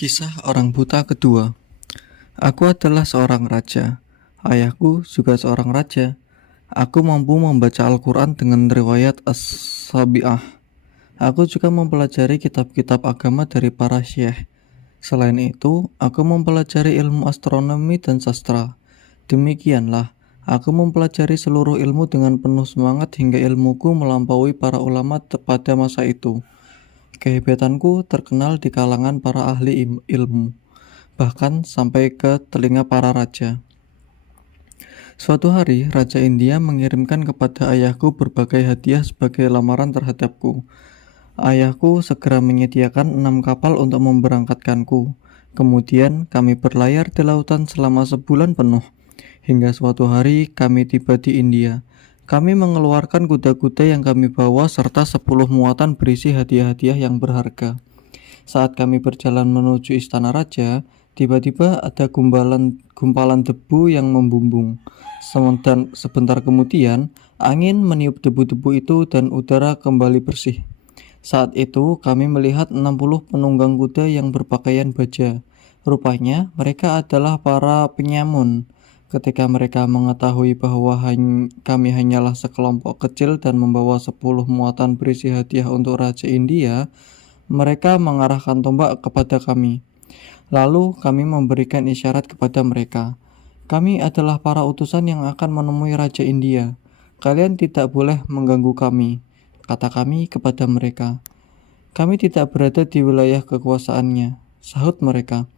Kisah orang buta kedua. Aku adalah seorang raja. Ayahku juga seorang raja. Aku mampu membaca Al-Quran dengan riwayat As-Sabi'ah. Aku juga mempelajari kitab-kitab agama dari para syekh. Selain itu, aku mempelajari ilmu astronomi dan sastra. Demikianlah, aku mempelajari seluruh ilmu dengan penuh semangat hingga ilmuku melampaui para ulama pada masa itu. Kehebatanku terkenal di kalangan para ahli ilmu, bahkan sampai ke telinga para raja. Suatu hari, Raja India mengirimkan kepada ayahku berbagai hadiah sebagai lamaran terhadapku. Ayahku segera menyediakan 6 kapal untuk memberangkatkanku. Kemudian kami berlayar di lautan selama sebulan penuh. Hingga suatu hari kami tiba di India. Kami mengeluarkan kuda-kuda yang kami bawa serta 10 muatan berisi hadiah-hadiah yang berharga. Saat kami berjalan menuju istana raja, tiba-tiba ada gumpalan debu yang membumbung. Sebentar kemudian, angin meniup debu-debu itu dan udara kembali bersih. Saat itu kami melihat 60 penunggang kuda yang berpakaian baja. Rupanya mereka adalah para penyamun. Ketika mereka mengetahui bahwa kami hanyalah sekelompok kecil dan membawa 10 muatan berisi hadiah untuk Raja India, mereka mengarahkan tombak kepada kami. Lalu kami memberikan isyarat kepada mereka. Kami adalah para utusan yang akan menemui Raja India. Kalian tidak boleh mengganggu kami, kata kami kepada mereka. Kami tidak berada di wilayah kekuasaannya, sahut mereka.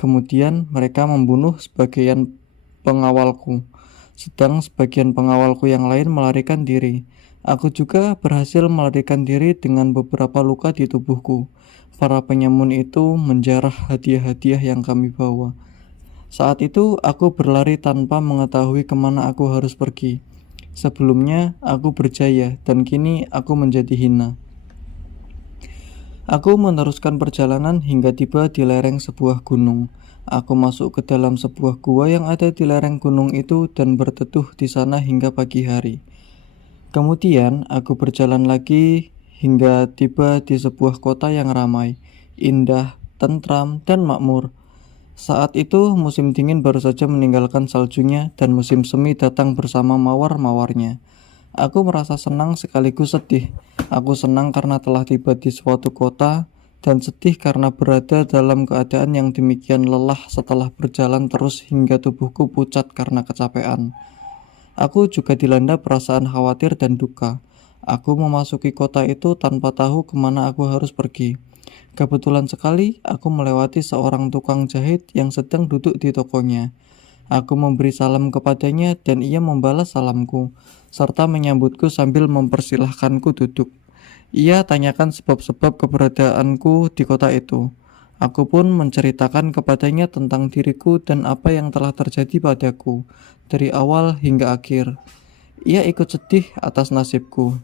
Kemudian mereka membunuh sebagian pengawalku, sedang sebagian pengawalku yang lain melarikan diri. Aku juga berhasil melarikan diri dengan beberapa luka di tubuhku. Para penyamun itu menjarah hadiah-hadiah yang kami bawa. Saat itu aku berlari tanpa mengetahui kemana aku harus pergi. Sebelumnya aku berjaya dan kini aku menjadi hina. Aku meneruskan perjalanan hingga tiba di lereng sebuah gunung. Aku masuk ke dalam sebuah gua yang ada di lereng gunung itu dan berteduh di sana hingga pagi hari. Kemudian aku berjalan lagi hingga tiba di sebuah kota yang ramai, indah, tentram, dan makmur. Saat itu musim dingin baru saja meninggalkan saljunya dan musim semi datang bersama mawar-mawarnya. Aku merasa senang sekaligus sedih. Aku senang karena telah tiba di suatu kota dan sedih karena berada dalam keadaan yang demikian lelah setelah berjalan terus hingga tubuhku pucat karena kecapean. Aku juga dilanda perasaan khawatir dan duka. Aku memasuki kota itu tanpa tahu kemana aku harus pergi. Kebetulan sekali aku melewati seorang tukang jahit yang sedang duduk di tokonya. Aku memberi salam kepadanya dan ia membalas salamku, serta menyambutku sambil mempersilahkanku duduk. Ia tanyakan sebab-sebab keberadaanku di kota itu. Aku pun menceritakan kepadanya tentang diriku dan apa yang telah terjadi padaku, dari awal hingga akhir. Ia ikut sedih atas nasibku.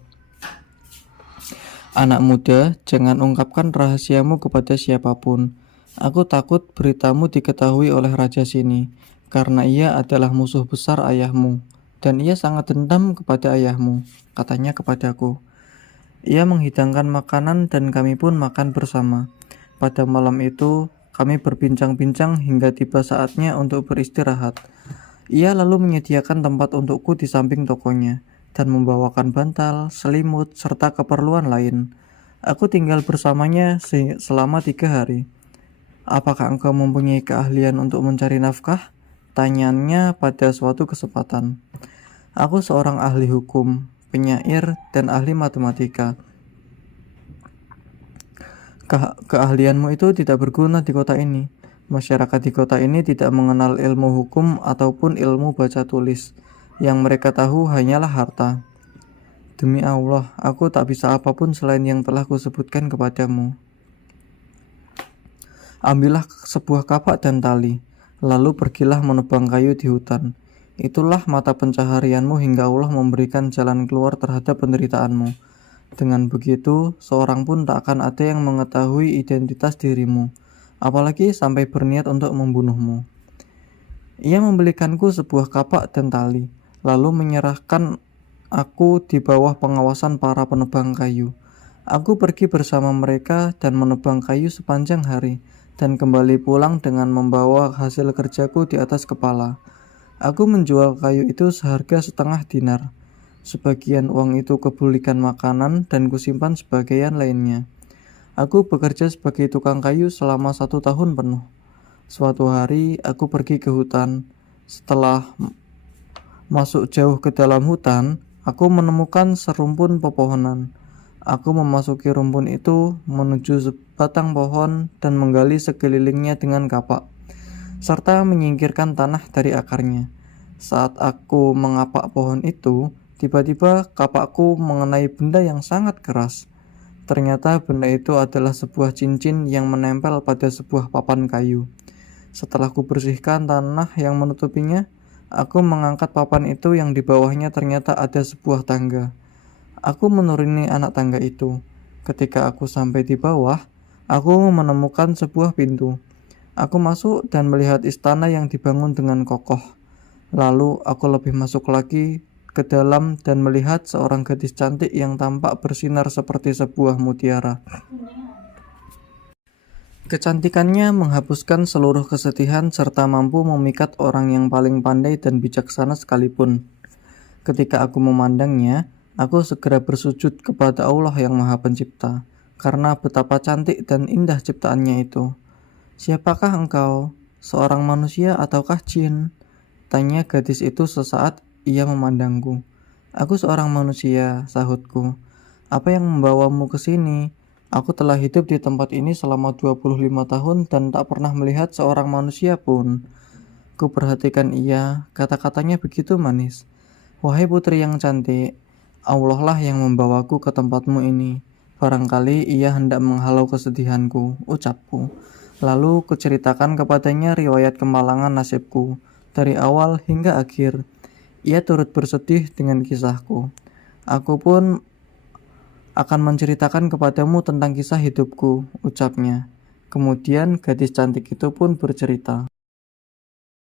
Anak muda, jangan ungkapkan rahasiamu kepada siapapun. Aku takut beritamu diketahui oleh raja sini, karena ia adalah musuh besar ayahmu, dan ia sangat dendam kepada ayahmu, katanya kepadaku. Ia menghidangkan makanan dan kami pun makan bersama. Pada malam itu, kami berbincang-bincang hingga tiba saatnya untuk beristirahat. Ia lalu menyediakan tempat untukku di samping tokonya dan membawakan bantal, selimut, serta keperluan lain. Aku tinggal bersamanya selama 3 hari. Apakah engkau mempunyai keahlian untuk mencari nafkah? Tanyanya pada suatu kesempatan. Aku seorang ahli hukum, penyair, dan ahli matematika. Keahlianmu itu tidak berguna di kota ini. Masyarakat di kota ini tidak mengenal ilmu hukum ataupun ilmu baca tulis. Yang mereka tahu hanyalah harta. Demi Allah, aku tak bisa apapun selain yang telah kusebutkan kepadamu. Ambillah sebuah kapak dan tali, lalu pergilah menebang kayu di hutan. Itulah mata pencaharianmu hingga Allah memberikan jalan keluar terhadap penderitaanmu. Dengan begitu, seorang pun tak akan ada yang mengetahui identitas dirimu, apalagi sampai berniat untuk membunuhmu. Ia membelikanku sebuah kapak dan tali, lalu menyerahkan aku di bawah pengawasan para penebang kayu. Aku pergi bersama mereka dan menebang kayu sepanjang hari, dan kembali pulang dengan membawa hasil kerjaku di atas kepala. Aku menjual kayu itu seharga setengah dinar. Sebagian uang itu kubelikan makanan dan kusimpan sebagian lainnya. Aku bekerja sebagai tukang kayu selama 1 tahun penuh. Suatu hari aku pergi ke hutan. Setelah masuk jauh ke dalam hutan, aku menemukan serumpun pepohonan. Aku memasuki rumpun itu menuju sebatang pohon dan menggali sekelilingnya dengan kapak, serta menyingkirkan tanah dari akarnya. Saat aku mengapak pohon itu, tiba-tiba kapakku mengenai benda yang sangat keras. Ternyata benda itu adalah sebuah cincin yang menempel pada sebuah papan kayu. Setelah kubersihkan tanah yang menutupinya, aku mengangkat papan itu yang di bawahnya ternyata ada sebuah tangga. Aku menuruni anak tangga itu. Ketika aku sampai di bawah, aku menemukan sebuah pintu. Aku masuk dan melihat istana yang dibangun dengan kokoh. Lalu aku lebih masuk lagi ke dalam dan melihat seorang gadis cantik yang tampak bersinar seperti sebuah mutiara. Kecantikannya menghapuskan seluruh kesedihan serta mampu memikat orang yang paling pandai dan bijaksana sekalipun. Ketika aku memandangnya, aku segera bersujud kepada Allah yang Maha Pencipta, karena betapa cantik dan indah ciptaannya itu. "Siapakah engkau? Seorang manusia ataukah jin?" tanya gadis itu sesaat ia memandangku. "Aku seorang manusia," sahutku. "Apa yang membawamu ke sini?" "Aku telah hidup di tempat ini selama 25 tahun dan tak pernah melihat seorang manusia pun." Ku perhatikan ia, kata-katanya begitu manis. "Wahai putri yang cantik, Allah lah yang membawaku ke tempatmu ini. Barangkali ia hendak menghalau kesedihanku," ucapku. Lalu kuceritakan kepadanya riwayat kemalangan nasibku, dari awal hingga akhir. Ia turut bersedih dengan kisahku. "Aku pun akan menceritakan kepadamu tentang kisah hidupku," ucapnya. Kemudian gadis cantik itu pun bercerita.